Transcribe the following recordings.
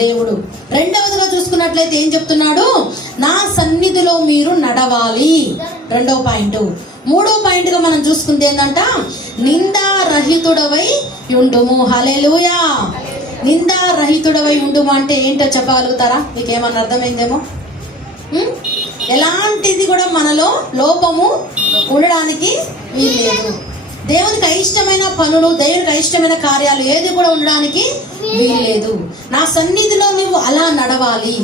దేవుడు. రెండవదిగా చూసుకున్నట్లయితే ఏం చెప్తున్నాడు? నా సన్నిధిలో మీరు నడవాలి, రెండవ పాయింట్. మూడో పాయింట్ గా మనం చూసుకుంటే ఏంటంట, నిందారహితుడవై ఉండుము. హల్లెలూయా. నిందారహితుడవై ఉండుము అంటే ఏంటో చెప్పగలుగుతారా? మీకేమన్నా అర్థమైందేమో. ఎలాంటిది కూడా మనలో లోపము ఉండడానికి వీల్లేదు. దేవునికి అయిష్టమైన పనులు, దేవునికి అయిష్టమైన కార్యాలు ఏది కూడా ఉండడానికి వీల్లేదు. నా సన్నిధిలో నువ్వు అలా నడవాలి,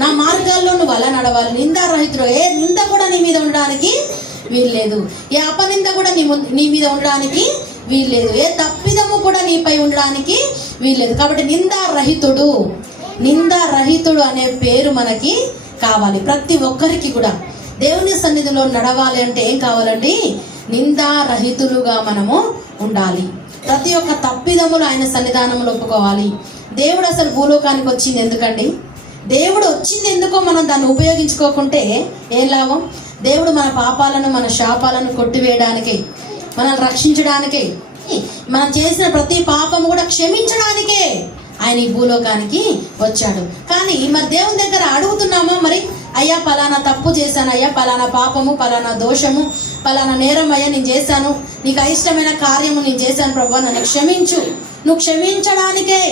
నా మార్గాల్లో నువ్వు అలా నడవాలి. నిందారహితుడు, ఏ నింద కూడా నీ మీద ఉండడానికి వీల్లేదు, ఏ అపనింద కూడా నీ మీద ఉండడానికి వీల్లేదు, ఏ తప్పిదము కూడా నీపై ఉండడానికి వీల్లేదు. కాబట్టి నిందారహితుడు అనే పేరు మనకి కావాలి. ప్రతి ఒక్కరికి కూడా దేవుని సన్నిధిలో నడవాలి అంటే ఏం కావాలండి? నిందారహితులుగా మనము ఉండాలి. ప్రతి ఒక్క తప్పిదములు ఆయన సన్నిధానంలో ఒప్పుకోవాలి. దేవుడు అసలు భూలోకానికి వచ్చింది ఎందుకండి? దేవుడు వచ్చింది ఎందుకో మనం దాన్ని ఉపయోగించుకోకుంటే ఏం లాభం? దేవుడు మన పాపాలను, మన శాపాలను కొట్టివేయడానికే, మనల్ని రక్షించడానికే, మనం చేసిన ప్రతి పాపము కూడా క్షమించడానికే ఆయన ఈ భూలోకానికి వచ్చాడు. కానీ మరి దేవుని దగ్గర అడుగుతున్నామా? మరి అయ్యా పలానా తప్పు చేశాను, అయ్యా పలానా పాపము, పలానా దోషము, పలానా నేరం అయ్యా నేను చేశాను, నీకు అయిష్టమైన కార్యము నేను చేశాను ప్రభువా, నన్ను క్షమించు. నువ్వు క్షమించడానికే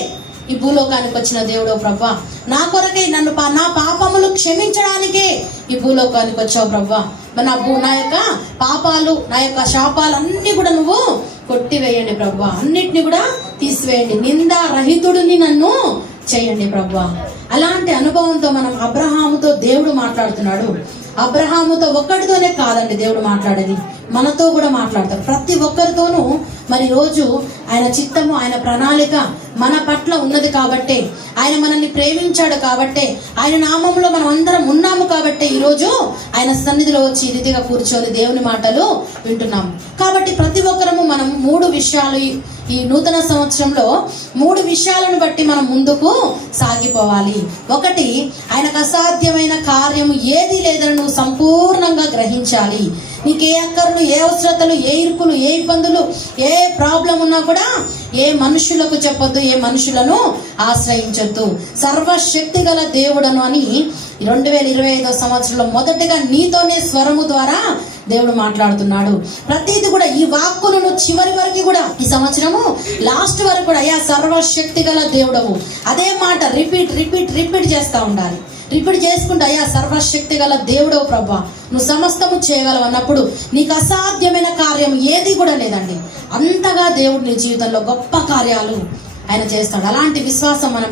ఈ భూలోకానికి వచ్చిన దేవుడు ప్రభువా. నా కొరకే నా పాపములు క్షమించడానికే ఈ భూలోకానికి వచ్చావు ప్రభువా. నా యొక్క పాపాలు, నా యొక్క శాపాలు అన్ని కూడా నువ్వు కొట్టివేయండి ప్రభువా, అన్నిటిని కూడా తీసివేయండి, నిందారహితుడిని నన్ను చేయండి ప్రభువా. అలాంటి అనుభవంతో మనం అబ్రహాముతో దేవుడు మాట్లాడుతున్నాడు. అబ్రహాముతో ఒక్కడితోనే కాదండి దేవుడు మాట్లాడేది, మనతో కూడా మాట్లాడతాడు. ప్రతి ఒక్కరితోనూ మరి రోజు ఆయన చిత్తము, ఆయన ప్రణాళిక మన పట్ల ఉన్నది కాబట్టే, ఆయన మనల్ని ప్రేమించాడు కాబట్టే, ఆయన నామంలో మనం అందరం ఉన్నాము కాబట్టే ఈరోజు ఆయన సన్నిధిలో వచ్చి ఈ రీతిగా కూర్చొని దేవుని మాటలు వింటున్నాము. కాబట్టి ప్రతి ఒక్కరము మనం 3 విషయాలు ఈ నూతన సంవత్సరంలో 3 విషయాలను బట్టి మనం ముందుకు సాగిపోవాలి. ఒకటి, ఆయనకు అసాధ్యమైన కార్యము ఏది లేదని నువ్వు సంపూర్ణంగా గ్రహించాలి. నీకు ఏ అక్కర్లు, ఏ అవసరతలు, ఏ ఇరుకులు, ఏ ఇబ్బందులు, ఏ ప్రాబ్లం ఉన్నా కూడా ఏ మనుషులకు చెప్పొద్దు, ఏ మనుషులను ఆశ్రయించొద్దు. సర్వశక్తి గల దేవుడను అని 2025 సంవత్సరంలో మొదటిగా నీతోనే స్వరము ద్వారా దేవుడు మాట్లాడుతున్నాడు. ప్రతిది కూడా ఈ వాక్కును నువ్వు చివరి వరకు కూడా, ఈ సంవత్సరము లాస్ట్ వరకు కూడా అయ్యా సర్వశక్తి గల దేవుడవు, అదే మాట రిపీట్ చేస్తూ ఉండాలి. రిపీట్ చేసుకుంటే అయ్యా సర్వశక్తి గల దేవుడవు ప్రభా, నువ్వు సమస్తము చేయగలవు అన్నప్పుడు నీకు అసాధ్యమైన కార్యం ఏది కూడా లేదండి. అంతగా దేవుడు నీ జీవితంలో గొప్ప కార్యాలు ఆయన చేస్తాడు. అలాంటి విశ్వాసం మనం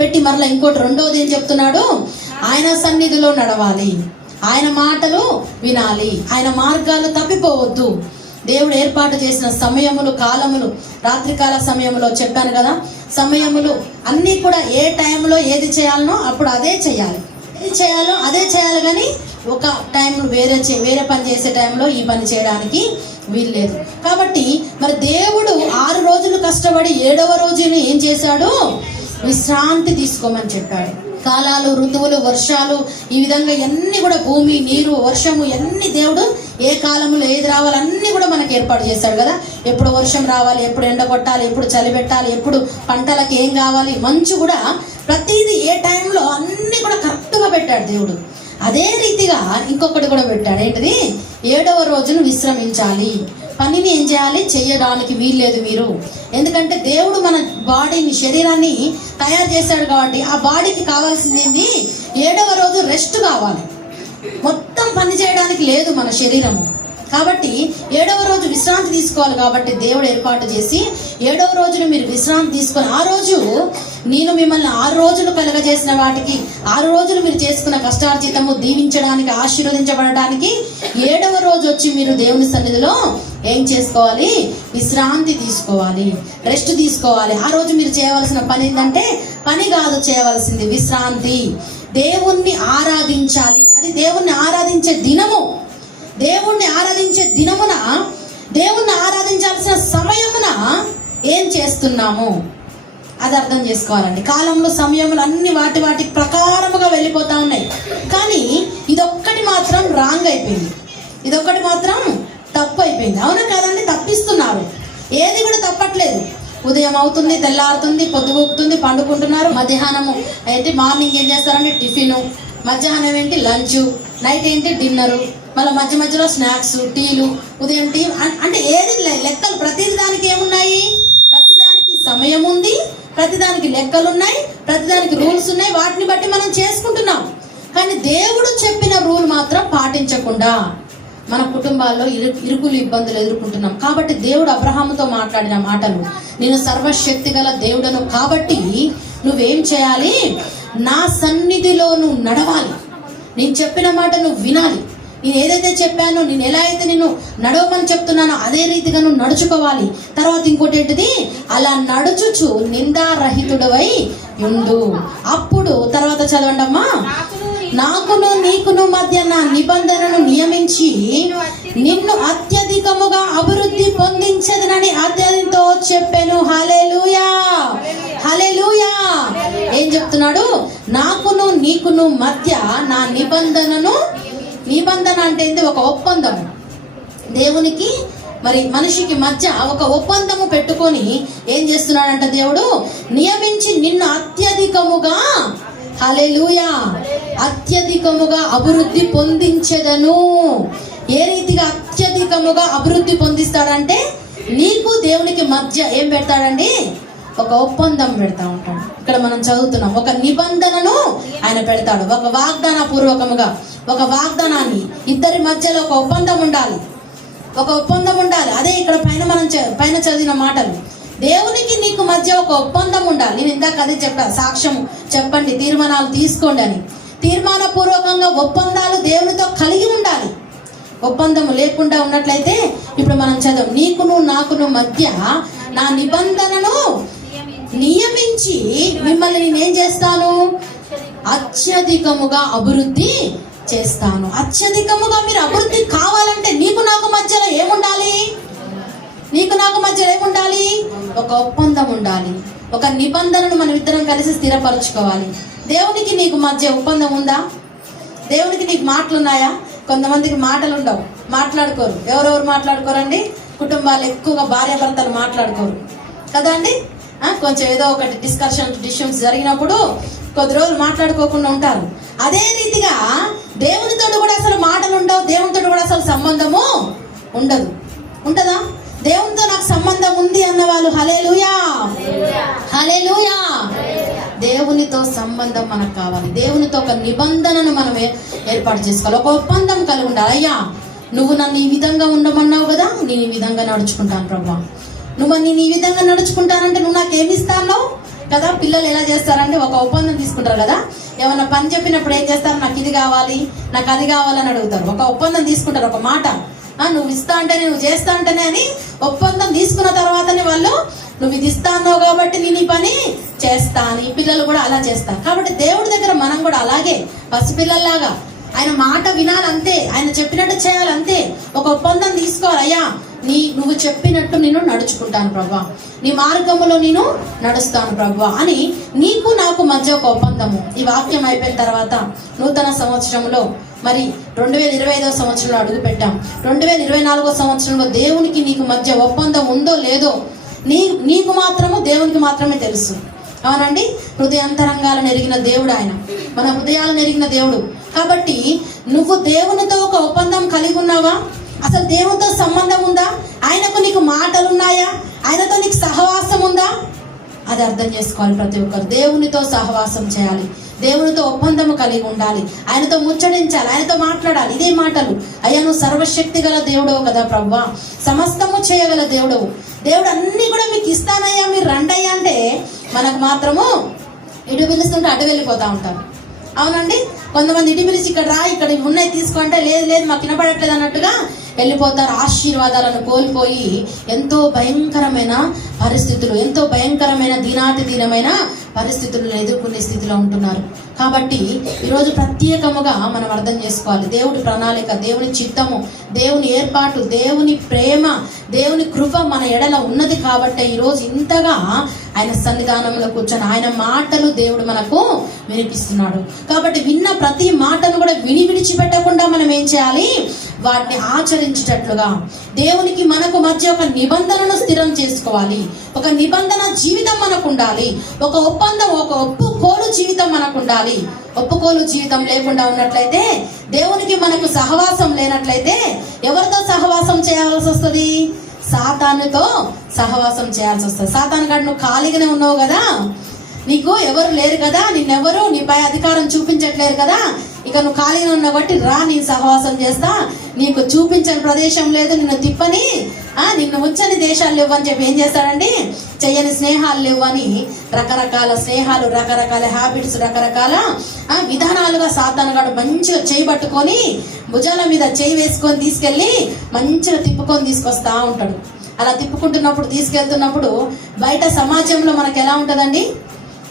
పెట్టి మరలా ఇంకోటి రెండోది ఏం చెప్తున్నాడు? ఆయన సన్నిధిలో నడవాలి, ఆయన మాటలు వినాలి, ఆయన మార్గాలు తప్పిపోవద్దు. దేవుడు ఏర్పాటు చేసిన సమయములు, కాలములు, రాత్రికాల సమయంలో చెప్పాను కదా, సమయములు అన్నీ కూడా ఏ టైంలో ఏది చేయాలనో అప్పుడు అదే చేయాలి, ఏది చేయాలో అదే చేయాలి. కానీ ఒక టైం వేరే పని చేసే టైంలో ఈ పని చేయడానికి వీల్లేదు. కాబట్టి మరి దేవుడు 6 రోజులు కష్టపడి 7వ రోజుని ఏం చేశాడు? విశ్రాంతి తీసుకోమని చెప్పాడు. కాలాలు, ఋతువులు, వర్షాలు, ఈ విధంగా ఎన్ని కూడా భూమి, నీరు, వర్షము ఎన్ని దేవుడు ఏ కాలంలో ఏది రావాలి అన్ని కూడా మనకి ఏర్పాటు చేశాడు కదా. ఎప్పుడు వర్షం రావాలి, ఎప్పుడు ఎండ కొట్టాలి, ఎప్పుడు చలి పెట్టాలి, ఎప్పుడు పంటలకు ఏం కావాలి, మంచు కూడా ప్రతిదీ ఏ టైంలో అన్ని కూడా కరెక్ట్గా పెట్టాడు దేవుడు. అదే రీతిగా ఇంకొకటి కూడా పెట్టాడు. ఏంటిది? 7వ రోజును విశ్రమించాలి. పనిని ఏం చేయాలి? చెయ్యడానికి వీల్లేదు మీరు. ఎందుకంటే దేవుడు మన బాడీని, శరీరాన్ని తయారు చేశాడు కాబట్టి ఆ బాడీకి కావాల్సింది ఏంది? 7వ రోజు రెస్ట్ కావాలి. మొత్తం పని చేయడానికి లేదు మన శరీరము. కాబట్టి 7వ రోజు విశ్రాంతి తీసుకోవాలి. కాబట్టి దేవుడు ఏర్పాటు చేసి 7వ రోజును మీరు విశ్రాంతి తీసుకొని, ఆ రోజు నేను మిమ్మల్ని 6 రోజులు కలగజేసిన వాటికి 6 రోజులు మీరు చేసుకున్న కష్టార్జితము దీవించడానికి, ఆశీర్వదించబడడానికి 7వ రోజు వచ్చి మీరు దేవుని సన్నిధిలో ఏం చేసుకోవాలి? విశ్రాంతి తీసుకోవాలి, రెస్ట్ తీసుకోవాలి. ఆ రోజు మీరు చేయవలసిన పని ఏంటంటే, పని కాదు చేయవలసింది విశ్రాంతి. దేవుణ్ణి ఆరాధించాలి. అది దేవుణ్ణి ఆరాధించే దినము. దేవుణ్ణి ఆరాధించే దినమున, దేవుణ్ణి ఆరాధించాల్సిన సమయమున ఏం చేస్తున్నాము అది అర్థం చేసుకోవాలండి. కాలంలో, సమయములు అన్ని వాటి ప్రకారముగా వెళ్ళిపోతా ఉన్నాయి. కానీ ఇదొక్కటి మాత్రం రాంగ్ అయిపోయింది, ఇదొక్కటి మాత్రం తప్పు అయిపోయింది. అవునా కాదండి? తప్పిస్తున్నారు. ఏది కూడా తప్పట్లేదు. ఉదయం అవుతుంది, తెల్లారుతుంది, పొద్దుగూకుతుంది, పండుకుంటున్నారు. మధ్యాహ్నము ఏంటి, మార్నింగ్ ఏం చేస్తారంటే టిఫిన్, మధ్యాహ్నం ఏంటి లంచ్, నైట్ ఏంటి డిన్నరు, మళ్ళీ మధ్య మధ్యలో స్నాక్స్, టీలు, ఉదయం టీ. అంటే ఏది లెక్కలు, ప్రతి దానికి ఏమున్నాయి, ప్రతిదానికి సమయం ఉంది, ప్రతిదానికి లెక్కలు ఉన్నాయి, ప్రతిదానికి రూల్స్ ఉన్నాయి. వాటిని బట్టి మనం చేసుకుంటున్నాం. కానీ దేవుడు చెప్పిన రూల్ మాత్రం పాటించకుండా మన కుటుంబాల్లో ఇరుకులు ఇబ్బందులు ఎదుర్కొంటున్నాం. కాబట్టి దేవుడు అబ్రహాముతో మాట్లాడిన మాటలు, నేను సర్వశక్తి గల దేవుడను కాబట్టి నువ్వేం చేయాలి, నా సన్నిధిలో నువ్వు నడవాలి, నేను చెప్పిన మాట నువ్వు వినాలి, నేను ఏదైతే చెప్పానో, నేను ఎలా అయితే నేను నడవమని చెప్తున్నానో అదే రీతిగా నువ్వు నడుచుకోవాలి. తర్వాత ఇంకోటి ఏంటిది, అలా నడుచుచు నిందారహితుడవై ఉండు. అప్పుడు తర్వాత చదవండి అమ్మా, నాకును నీకును మధ్య నా నిబంధనను నియమించి నిన్ను అత్యధికముగా అభివృద్ధి పొందించదనని అత్యధితో చెప్పాను. హల్లెలూయా, హల్లెలూయా. ఏం చెప్తున్నాడు, నాకును నీకును మధ్య నా నిబంధనను, నిబంధన అంటే ఏంటి, ఒక ఒప్పందము. దేవునికి మరి మనిషికి మధ్య ఒక ఒప్పందము పెట్టుకొని ఏం చేస్తున్నాడంట, దేవుడు నియమించి నిన్ను అత్యధికముగా, హల్లెలూయా, అత్యధికముగా అభివృద్ధి పొందించెదను. ఏ రీతిగా అత్యధికముగా అభివృద్ధి పొందిస్తాడంటే, నీకు దేవునికి మధ్య ఏం పెడతాడండి, ఒక ఒప్పందం పెడతా ఉంటాడు. ఇక్కడ మనం చదువుతున్నాం, ఒక నిబంధనను ఆయన పెడతాడు. ఒక వాగ్దాన పూర్వకముగా ఒక వాగ్దానాన్ని, ఇద్దరి మధ్యలో ఒక ఒప్పందం ఉండాలి, ఒక ఒప్పందం ఉండాలి. అదే ఇక్కడ మనం పైన చదివిన మాటలు, దేవునికి నీకు మధ్య ఒక ఒప్పందం ఉండాలి. నేను ఇందాక అదే చెప్పా, సాక్ష్యం చెప్పండి, తీర్మానాలు తీసుకోండి అని. తీర్మాన పూర్వకంగా ఒప్పందాలు దేవునితో కలిగి ఉండాలి. ఒప్పందం లేకుండా ఉన్నట్లయితే, ఇప్పుడు మనం చదువు, నీకును నాకును మధ్య నా నిబంధనను నియమించి మిమ్మల్ని నేనేం చేస్తాను, అత్యధికముగా అభివృద్ధి చేస్తాను. అత్యధికముగా మీరు అభివృద్ధి కావాలంటే నీకు నాకు మధ్యలో ఏముండాలి, నీకు నాకు మధ్యలో ఏముండాలి, ఒక ఒప్పందం ఉండాలి, ఒక నిబంధనను మనం ఇద్దరం కలిసి స్థిరపరచుకోవాలి. దేవునికి నీకు మధ్య ఒప్పందం ఉందా? దేవునికి నీకు మాటలు ఉన్నాయా? కొంతమందికి మాటలు ఉండవు, మాట్లాడుకోరు. ఎవరెవరు మాట్లాడుకోరండి? కుటుంబాలు ఎక్కువగా భార్యాభర్తలు మాట్లాడుకోరు కదా అండి. కొంచెం ఏదో ఒకటి డిస్కషన్స్ జరిగినప్పుడు కొద్ది రోజులు మాట్లాడుకోకుండా ఉంటారు. అదే రీతిగా దేవునితో కూడా అసలు మాటలు ఉండవు, దేవునితో కూడా అసలు సంబంధము ఉండదు. ఉంటదా? దేవునితో నాకు సంబంధం ఉంది అన్న వాళ్ళు హల్లెలూయా, హల్లెలూయా. దేవునితో సంబంధం మనకు కావాలి. దేవునితో ఒక నిబంధనను మనం ఏర్పాటు చేసుకోవాలి, ఒక ఒప్పందం కలిగి ఉండాలి. అయ్యా, నువ్వు నన్ను ఈ విధంగా ఉండమన్నావు కదా, నేను ఈ విధంగా నడుచుకుంటాను ప్రభా. నేను ఈ విధంగా నడుచుకుంటానంటే నువ్వు నాకేమి ఇస్తాను కదా. పిల్లలు ఎలా చేస్తారంటే ఒక ఒప్పందం తీసుకుంటారు కదా, ఏమన్నా పని చెప్పినప్పుడు ఏం చేస్తారు, నాకు ఇది కావాలి, నాకు అది కావాలని అడుగుతారు. ఒక ఒప్పందం తీసుకుంటారు, ఒక మాట, నువ్వు ఇస్తా అంటేనే, నువ్వు చేస్తా అంటేనే అని ఒప్పందం తీసుకున్న తర్వాతనే వాళ్ళు నువ్వు ఇది ఇస్తా అన్నావు కాబట్టి నేను ఈ పని చేస్తా అని. పిల్లలు కూడా అలా చేస్తారు. కాబట్టి దేవుడి దగ్గర మనం కూడా అలాగే పసిపిల్లల్లాగా ఆయన మాట వినాలంతే, ఆయన చెప్పినట్టు చేయాలంతే. ఒక ఒప్పందం తీసుకోవాలి, అయ్యా నువ్వు చెప్పినట్టు నేను నడుచుకుంటాను ప్రభా, నీ మార్గములో నేను నడుస్తాను ప్రభా అని నీకు నాకు మధ్య ఒక ఒప్పందము. ఈ వాక్యం అయిపోయిన తర్వాత నూతన సంవత్సరంలో మరి 2025వ సంవత్సరంలో అడుగు పెట్టాం. 2024వ సంవత్సరంలో దేవునికి నీకు మధ్య ఒప్పందం ఉందో లేదో నీకు మాత్రము దేవునికి మాత్రమే తెలుసు. అవునండి. హృదయాంతరంగాలను ఎరిగిన దేవుడు ఆయన, మన హృదయాలను ఎరిగిన దేవుడు. కాబట్టి నువ్వు దేవునితో ఒక ఒప్పందం కలిగి ఉన్నావా? అసలు దేవునితో సంబంధం ఉందా? ఆయనకు నీకు మాటలు ఉన్నాయా? ఆయనతో నీకు సహవాసం ఉందా? అది అర్థం చేసుకోవాలి ప్రతి ఒక్కరు. దేవునితో సహవాసం చేయాలి, దేవునితో ఒప్పందము కలిగి ఉండాలి, ఆయనతో ముచ్చడించాలి, ఆయనతో మాట్లాడాలి. ఇదే మాటలు, అయ్యా నువ్వు సర్వశక్తి గల దేవుడవు కదా ప్రవ్వా, సమస్తము చేయగల దేవుడవు, దేవుడు అన్ని కూడా మీకు ఇస్తానయ్యా, మీరు రండయ్యా అంటే మనకు మాత్రము ఇటు పిలుస్తుంటే అటు వెళ్ళిపోతా ఉంటారు. అవునండి. కొంతమంది ఇటు పిలిచి ఇక్కడ రా, ఇక్కడ ఉన్నాయి తీసుకుంటే లేదు లేదు మాకు వినపడట్లేదు అన్నట్టుగా వెళ్ళిపోతారు. ఆశీర్వాదాలను కోల్పోయి ఎంతో భయంకరమైన పరిస్థితులు, ఎంతో భయంకరమైన దీనమైన పరిస్థితులను ఎదుర్కొనే స్థితిలో ఉంటున్నారు. కాబట్టి ఈరోజు ప్రత్యేకముగా మనం అర్థం చేసుకోవాలి, దేవుడి ప్రణాళిక, దేవుని చిత్తము, దేవుని ఏర్పాటు, దేవుని ప్రేమ, దేవుని కృప మన ఎడల ఉన్నది. కాబట్టి ఈరోజు ఇంతగా ఆయన సన్నిధానంలో కూర్చొని ఆయన మాటలు దేవుడు మనకు వినిపిస్తున్నాడు. కాబట్టి విన్న ప్రతి మాటను కూడా విడిచిపెట్టకుండా మనం ఏం చేయాలి? వాటిని ఆచరించేటట్లుగా దేవునికి మనకు మధ్య ఒక నిబంధనను స్థిరం చేసుకోవాలి. ఒక నిబంధన జీవితం మనకు ఉండాలి. ఒక ఒప్పుకోలు జీవితం మనకు ఉండాలి. ఒప్పుకోలు జీవితం లేకుండా ఉన్నట్లయితే, దేవునికి మనకు సహవాసం లేనట్లయితే ఎవరితో సహవాసం చేయాల్సి వస్తుంది? సాతానుతో సహవాసం చేయాల్సి వస్తుంది. సాతాను గారు నువ్వు ఖాళీగానే ఉన్నావు కదా, నీకు ఎవరు లేరు కదా, నిన్నెవరు నీపై అధికారం చూపించట్లేరు కదా, ఇక నువ్వు ఖాళీగా ఉన్నావు బట్టి రా, నేను సహవాసం చేస్తా, నీకు చూపించని ప్రదేశం లేదు, నిన్ను తిప్పని నిన్ను ఉంచని దేశాలు లేవని చెప్పి ఏం చేస్తాడండి? చెయ్యని స్నేహాలు లేవని రకరకాల స్నేహాలు, రకరకాల హ్యాబిట్స్, రకరకాల విధానాలుగా సాతానుగాడు మంచిగా చేయి పట్టుకొని భుజాల మీద చేయి వేసుకొని తీసుకెళ్ళి మంచిగా తిప్పుకొని తీసుకొస్తా ఉంటాడు. అలా తిప్పుకుంటున్నప్పుడు, తీసుకెళ్తున్నప్పుడు బయట సమాజంలో మనకు ఎలా ఉంటుందండి?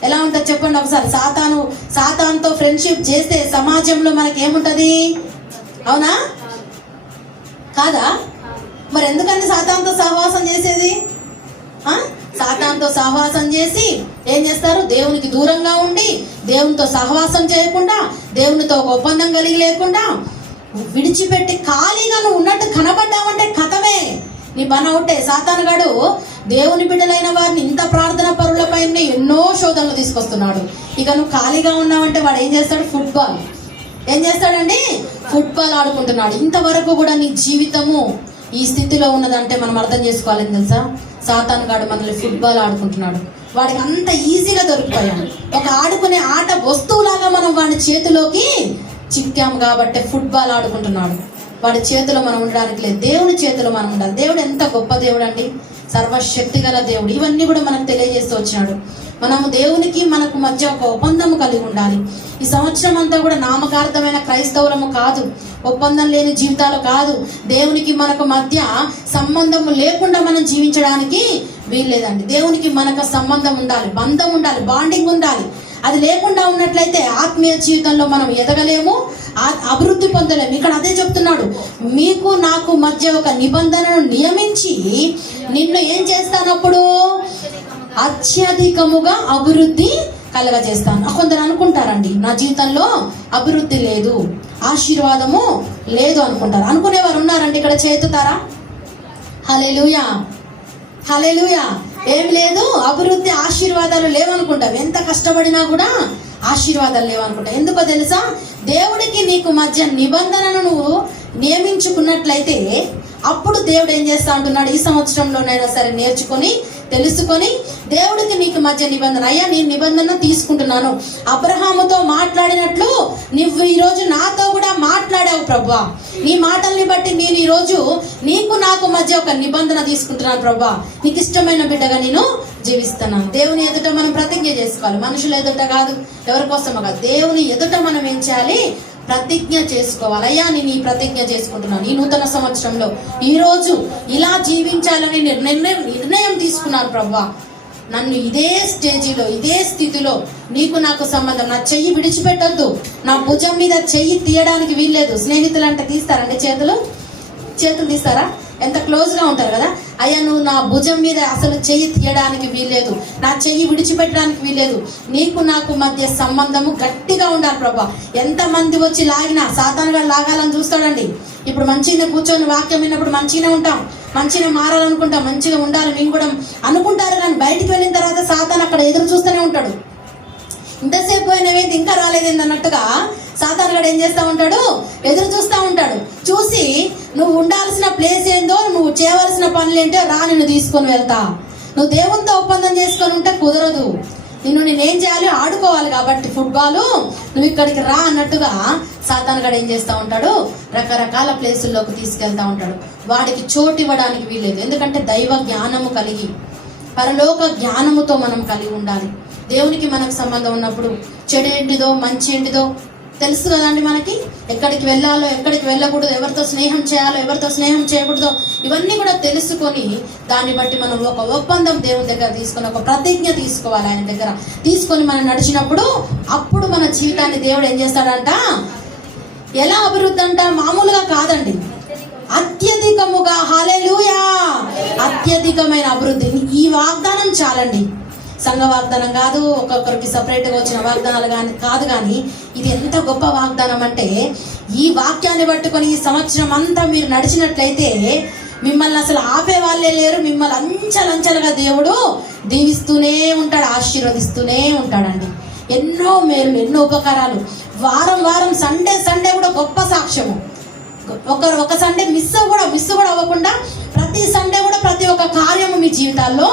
ఎలా ఉంటుంది చెప్పండి ఒకసారి. సాతానుతో ఫ్రెండ్షిప్ చేస్తే సమాజంలో మనకి ఏముంటది? అవునా కాదా? మరి ఎందుకని సాతానుతో సహవాసం చేసేది? సాతానుతో సహవాసం చేసి ఏం చేస్తారు? దేవునికి దూరంగా ఉండి, దేవునితో సహవాసం చేయకుండా, దేవునితో ఒక ఒప్పందం కలిగి లేకుండా విడిచిపెట్టి ఖాళీగా నువ్వు ఉన్నట్టు కనబడ్డావంటే కథమే, నీ పని అవుటే. సాతానుగాడు దేవుని బిడ్డలైన వారిని ఇంత ప్రార్థన పరులపై ఎన్నో శోధనలు తీసుకొస్తున్నాడు. ఇక నువ్వు ఖాళీగా ఉన్నావంటే వాడు ఏం చేస్తాడు? ఏం చేస్తాడండి? ఫుట్బాల్ ఆడుకుంటున్నాడు. ఇంతవరకు కూడా నీ జీవితము ఈ స్థితిలో ఉన్నదంటే మనం అర్థం చేసుకోవాలని తెలుసా? సాతానుగాడు మనల్ని ఫుట్బాల్ ఆడుకుంటున్నాడు. వాడికి అంత ఈజీగా దొరికిపోయాడు. ఒక ఆడుకునే ఆట వస్తువులాగా మనం వాడి చేతిలోకి చిక్కాము కాబట్టి ఫుట్బాల్ ఆడుకుంటున్నాడు. వాడి చేతిలో మనం ఉండడానికి లేదు, దేవుని చేతిలో మనం ఉండాలి. దేవుడు ఎంత గొప్ప దేవుడు అండి, సర్వశక్తి గల దేవుడు. ఇవన్నీ కూడా మనకు తెలియజేస్తూ వచ్చినాడు. మనము దేవునికి మనకు మధ్య ఒక ఒప్పందము కలిగి ఉండాలి. ఈ సంవత్సరం అంతా కూడా నామకార్థమైన క్రైస్తవులము కాదు, ఒప్పందం లేని జీవితాలు కాదు. దేవునికి మనకు మధ్య సంబంధము లేకుండా మనం జీవించడానికి వీల్లేదండి. దేవునికి మనకు సంబంధం ఉండాలి, బంధం ఉండాలి, బాండింగ్ ఉండాలి. అది లేకుండా ఉన్నట్లయితే ఆత్మీయ జీవితంలో మనం ఎదగలేము, అభివృద్ధి పొందలేము. ఇక్కడ అదే చెప్తున్నాడు, మీకు నాకు మధ్య ఒక నిబంధనను నియమించి నిన్ను ఏం చేస్తానప్పుడు? అత్యధికముగా అభివృద్ధి కలగజేస్తాను. కొందరు అనుకుంటారండి, నా జీవితంలో అభివృద్ధి లేదు, ఆశీర్వాదము లేదు అనుకుంటారు. అనుకునేవారు ఉన్నారండి? ఇక్కడ చేతుతారా? హల్లెలూయా, హల్లెలూయా. ఏం లేదు, అభివృద్ధి ఆశీర్వాదాలు లేవనుకుంటావు. ఎంత కష్టపడినా కూడా ఆశీర్వాదాలు లేవనుకుంటావు. ఎందుకో తెలుసా? దేవుడికి నీకు మధ్య నిబంధనను నువ్వు నియమించుకున్నట్లయితే అప్పుడు దేవుడు ఏం చేస్తా ఉంటున్నాడు? ఈ సంవత్సరంలోనైనా సరే నేర్చుకొని, తెలుసుకొని, దేవుడికి నీకు మధ్య నిబంధన, అయ్యా నేను నిబంధన తీసుకుంటున్నాను. అబ్రహాముతో మాట్లాడినట్లు నువ్వు ఈరోజు నాతో కూడా మాట్లాడావు ప్రభువా. నీ మాటల్ని బట్టి నేను ఈరోజు నీకు నాకు మధ్య ఒక నిబంధన తీసుకుంటున్నాను ప్రభువా. నీకు ఇష్టమైన బిడ్డగా నేను జీవిస్తున్నాను. దేవుని ఎదుట మనం ప్రతిజ్ఞ చేసుకోవాలి, మనుషుల ఎదుట కాదు, ఎవరి కోసమో కాదు. దేవుని ఎదుట మనం ఏం చేయాలి? ప్రతిజ్ఞ చేసుకోవాలి. అయ్యా నేను ఈ ప్రతిజ్ఞ చేసుకుంటున్నాను, ఈ నూతన సంవత్సరంలో ఈ రోజు ఇలా జీవించాలని నిర్ణయం తీసుకున్నాను ప్రభువా. నన్ను ఇదే స్టేజిలో, ఇదే స్థితిలో నీకు నాకు సంబంధం, నా చెయ్యి విడిచిపెట్టొద్దు, నా భుజం మీద చెయ్యి తీయడానికి వీల్లేదు. స్నేహితులు అంటే తీస్తారండి చేతులు తీస్తారా? ఎంత క్లోజ్ గా ఉంటారు కదా. అయ్యా నువ్వు నా భుజం మీద అసలు చెయ్యి తీయడానికి వీల్లేదు, నా చెయ్యి విడిచిపెట్టడానికి వీల్లేదు. నీకు నాకు మధ్య సంబంధము గట్టిగా ఉండాలి ప్రభా. ఎంత మంది వచ్చి లాగినా సాతానుగా లాగాలని చూస్తాడండి. ఇప్పుడు మంచిగా కూర్చొని వాక్యం విన్నప్పుడు మంచిగానే ఉంటాం, మంచిగా మారాలనుకుంటాం, మంచిగా ఉండాలి మేము కూడా అనుకుంటారు. కానీ బయటికి వెళ్ళిన తర్వాత సాతాను అక్కడ ఎదురు చూస్తూనే ఉంటాడు. ఇంతసేపు పోయినవేంటి ఇంకా రాలేదేంది అన్నట్టుగా సాతానుగాడు ఏం చేస్తా ఉంటాడు? ఎదురు చూస్తూ ఉంటాడు. చూసి నువ్వు ఉండాల్సిన ప్లేస్ ఏందో, నువ్వు చేయవలసిన పనులేంటో రా, నిన్ను తీసుకొని వెళ్తా. నువ్వు దేవునితో ఒప్పందం చేసుకొని ఉంటే కుదరదు. నేనేం చేయాలి? ఆడుకోవాలి కాబట్టి ఫుట్బాల్, నువ్వు ఇక్కడికి రా అన్నట్టుగా సాతానుగాడు ఏం చేస్తూ ఉంటాడు? రకరకాల ప్లేసుల్లోకి తీసుకెళ్తా ఉంటాడు. వాడికి చోటు ఇవ్వడానికి వీల్లేదు. ఎందుకంటే దైవ జ్ఞానము కలిగి, పరలోక జ్ఞానముతో మనం కలిగి ఉండాలి. దేవునికి మనకు సంబంధం ఉన్నప్పుడు చెడు ఏంటిదో మంచి ఏంటిదో తెలుసు కదండి మనకి. ఎక్కడికి వెళ్ళాలో, ఎక్కడికి వెళ్ళకూడదు, ఎవరితో స్నేహం చేయాలో, ఎవరితో స్నేహం చేయకూడదో, ఇవన్నీ కూడా తెలుసుకొని దాన్ని బట్టి మనం ఒక ఒప్పందం దేవుని దగ్గర తీసుకొని, ఒక ప్రతిజ్ఞ తీసుకోవాలి ఆయన దగ్గర. తీసుకొని మనం నడిచినప్పుడు అప్పుడు మన జీవితాన్ని దేవుడు ఏం చేస్తాడంట? ఎలా అభివృద్ధి అంట? మామూలుగా కాదండి, అత్యధికముగా. హల్లెలూయా, అత్యధికమైన అభివృద్ధి. ఈ వాగ్దానం చాలండి. సంఘ వాగ్దానం కాదు, ఒక్కొక్కరికి సపరేట్గా వచ్చిన వాగ్దానాలు కాదు, కానీ ఇది ఎంత గొప్ప వాగ్దానం అంటే, ఈ వాక్యాన్ని పట్టుకొని ఈ సంవత్సరం అంతా మీరు నడిచినట్లయితే మిమ్మల్ని అసలు ఆపే వాళ్ళే లేరు. మిమ్మల్ని అంచెలంచెలుగా దేవుడు దీవిస్తూనే ఉంటాడు, ఆశీర్వదిస్తూనే ఉంటాడండి. ఎన్నో మేలు, ఎన్నో ఉపకారాలు. వారం వారం సండే కూడా గొప్ప సాక్ష్యము. ఒక సండే మిస్ కూడా అవ్వకుండా ప్రతి సండే కూడా ప్రతి ఒక్క కార్యము మీ జీవితాల్లో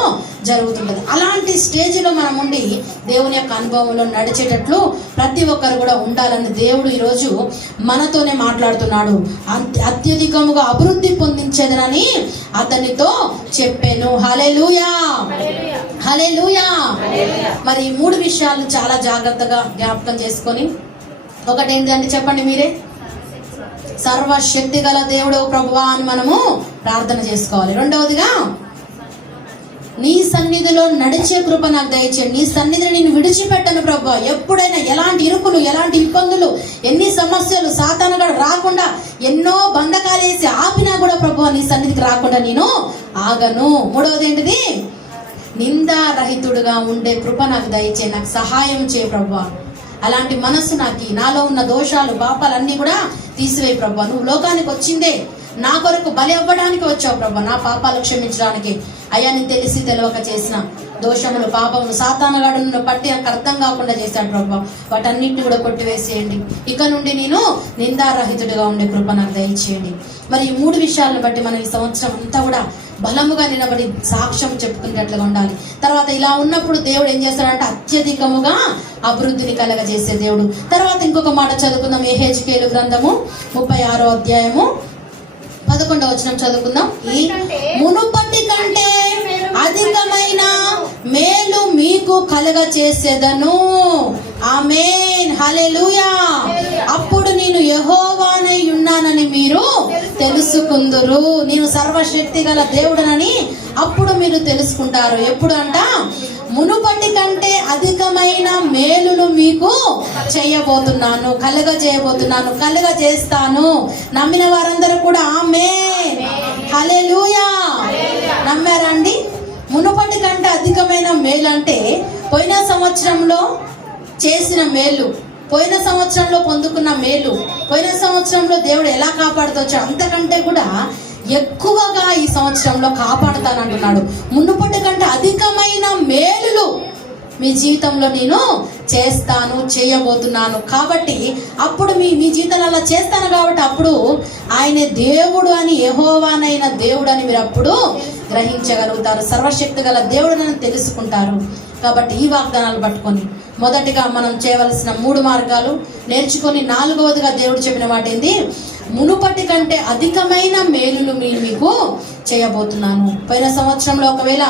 జరుగుతుంటుంది. అలాంటి స్టేజ్లో మనం ఉండి దేవుని యొక్క అనుభవంలో నడిచేటట్లు ప్రతి ఒక్కరు కూడా ఉండాలని దేవుడు ఈరోజు మనతోనే మాట్లాడుతున్నాడు. అత్యధికముగా అభివృద్ధి పొందించేదనని అతనితో చెప్పాను. హల్లెలూయా, హల్లెలూయా. మరి ఈ 3 విషయాలు చాలా జాగ్రత్తగా జ్ఞాపకం చేసుకొని, ఒకటి ఏంటంటే చెప్పండి మీరే, సర్వశక్తి గల దేవుడు ప్రభువా అని మనము ప్రార్థన చేసుకోవాలి. రెండవదిగా, నీ సన్నిధిలో నడిచే కృప నాకు దయచేయండి. నీ సన్నిధిని నేను విడిచిపెట్టను ప్రభువా. ఎప్పుడైనా ఎలాంటి ఇరుకులు, ఎలాంటి ఇబ్బందులు, ఎన్ని సమస్యలు సాతానుగాడు రాకుండా ఎన్నో బంధకాలు వేసి ఆపినా కూడా ప్రభువా నీ సన్నిధికి రాకుండా నేను ఆగను. మూడవది ఏంటిది, నిందారహితుడుగా ఉండే కృప నాకు దయచేయి, నాకు సహాయం చేయ ప్రభువా. అలాంటి మనసు నాలో ఉన్న దోషాలు, పాపాలన్నీ కూడా తీసివేయి ప్రభువా. నువ్వు లోకానికి వచ్చిందే నా కొరకు బలి అవ్వడానికి వచ్చావు ప్రభువా, నా పాపాలు క్షమించడానికి. అయ్యా, నీ తెలిసి తెలియక చేసిన దోషములు, పాపములు సాతానుగాడు పట్టి నాకు అర్థం కాకుండా చేశాడు ప్రభువా. వాటన్నిటిని కూడా కొట్టివేసేయండి. ఇక నుండి నేను నిందారహితుడిగా ఉండే కృప నాకు దయచేయండి. మరి ఈ 3 విషయాలను బట్టి మనం ఈ సంవత్సరం అంతా కూడా బలముగా నిలబడి సాక్ష్యం చెప్పుకునేట్లుగా ఉండాలి. తర్వాత ఇలా ఉన్నప్పుడు దేవుడు ఏం చేస్తాడంటే అత్యధికముగా అభివృద్ధిని కలగజేసే దేవుడు. తర్వాత ఇంకొక మాట చదువుకుందాం. యెహెజ్కేలు గ్రంథము 36వ అధ్యాయము 11వ వచనం చదువుకుందాం. ఈ మునుపటి కంటే అధికమైన మేలు మీకు కలగచేసేదను. ఆమేన్, హల్లెలూయా. అప్పుడు నేను యెహోవానై ఉన్నానని మీరు తెలుసుకుందురు. నేను సర్వశక్తి గల దేవుడనని అప్పుడు మీరు తెలుసుకుంటారు. ఎప్పుడు అంట, మునుపటి కంటే అధికమైన మేలులు మీకు చేయబోతున్నాను, కలుగజేయబోతున్నాను, కలుగజేస్తాను. నమ్మిన వారందరూ కూడా ఆమేన్, హల్లెలూయా. నమ్మారండి? మునుపటి కంటే అధికమైన మేలు అంటే పోయిన సంవత్సరంలో చేసిన మేలు, పోయిన సంవత్సరంలో పొందుకున్న మేలు, పోయిన సంవత్సరంలో దేవుడు ఎలా కాపాడుతోచ్చో అంతకంటే కూడా ఎక్కువగా ఈ సంవత్సరంలో కాపాడుతానంటున్నాడు. మునుపటి కంటే అధికమైన మేలులు మీ జీవితంలో నేను చేస్తాను, చేయబోతున్నాను. కాబట్టి అప్పుడు మీ జీవితంలో అలా చేస్తాను కాబట్టి అప్పుడు ఆయన దేవుడు అని, యెహోవానైన దేవుడు అని మీరు అప్పుడు గ్రహించగలుగుతారు. సర్వశక్తి గల దేవుడని తెలుసుకుంటారు. కాబట్టి ఈ వాగ్దానాలు పట్టుకొని మొదటిగా మనం చేయవలసిన 3 మార్గాలు నేర్చుకొని, 4వదిగా దేవుడు చెప్పిన మాట ఏంది, మునుపటి కంటే అధికమైన మేలులు మీకు చేయబోతున్నాను. పోయిన సంవత్సరంలో ఒకవేళ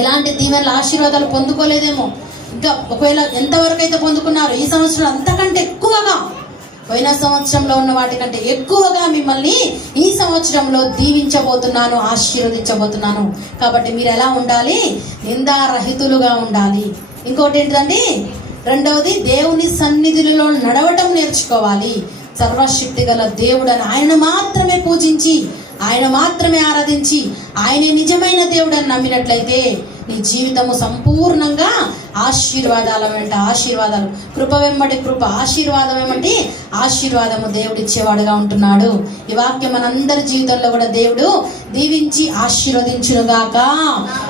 ఎలాంటి దీవెనల ఆశీర్వాదాలు పొందుకోలేదేమో, ఇంకా ఒకవేళ ఎంతవరకు అయితే పొందుకున్నారో ఈ సంవత్సరం అంతకంటే ఎక్కువగా, పోయిన సంవత్సరంలో ఉన్న వాటికంటే ఎక్కువగా మిమ్మల్ని ఈ సంవత్సరంలో దీవించబోతున్నాను, ఆశీర్వదించబోతున్నాను. కాబట్టి మీరు ఎలా ఉండాలి? నిందారహితులుగా ఉండాలి. ఇంకోటి ఏంటండి, రెండవది దేవుని సన్నిధిలో నడవటం నేర్చుకోవాలి. సర్వశక్తి గల దేవుడని ఆయన మాత్రమే పూజించి, ఆయన మాత్రమే ఆరాధించి, ఆయనే నిజమైన దేవుడని నమ్మినట్లయితే నీ జీవితము సంపూర్ణంగా ఆశీర్వాదాల వెంట ఆశీర్వాదాలు, కృప వెంబడి కృప, ఆశీర్వాదం ఏమంటే ఆశీర్వాదము దేవుడు ఇచ్చేవాడుగా ఉంటున్నాడు. ఈ వాక్యం మనందరి జీవితంలో కూడా దేవుడు దీవించి ఆశీర్వదించునుగాక.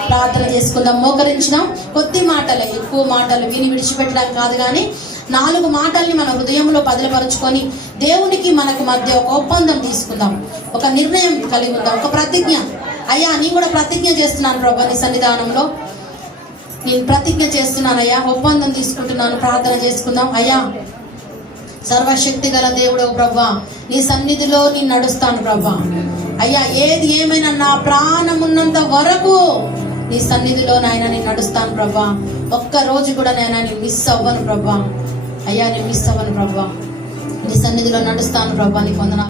ప్రార్థన చేసుకుందాం, మోకరించుదాం. కొద్ది మాటలే, ఎక్కువ మాటలు విని విడిచిపెట్టడం కాదు, కానీ 4 మాటల్ని మన హృదయంలో బదిలపరుచుకొని దేవునికి మనకు మధ్య ఒక ఒప్పందం తీసుకుందాం, ఒక నిర్ణయం కలిగి ఉందాం, ఒక ప్రతిజ్ఞ. అయ్యా, నీ కూడా ప్రతిజ్ఞ చేస్తున్నాను ప్రభా, నీ సన్నిధానంలో నేను ప్రతిజ్ఞ చేస్తున్నానయ్యా, ఒప్పందం తీసుకుంటున్నాను. ప్రార్థన చేసుకుందాం. అయ్యా, సర్వశక్తి గల దేవుడు ప్రభా, నీ సన్నిధిలో నేను నడుస్తాను ప్రభా. అయ్యా, ఏది ఏమైనా నా ప్రాణం ఉన్నంత వరకు నీ సన్నిధిలో నాయన నేను నడుస్తాను ప్రభా. ఒక్క రోజు కూడా నాయన నేను మిస్ అవ్వను ప్రభా. అయ్యా, నేను మిస్ అవ్వను ప్రభా. నీ సన్నిధిలో నడుస్తాను ప్రభా. నీకు వందనాలు.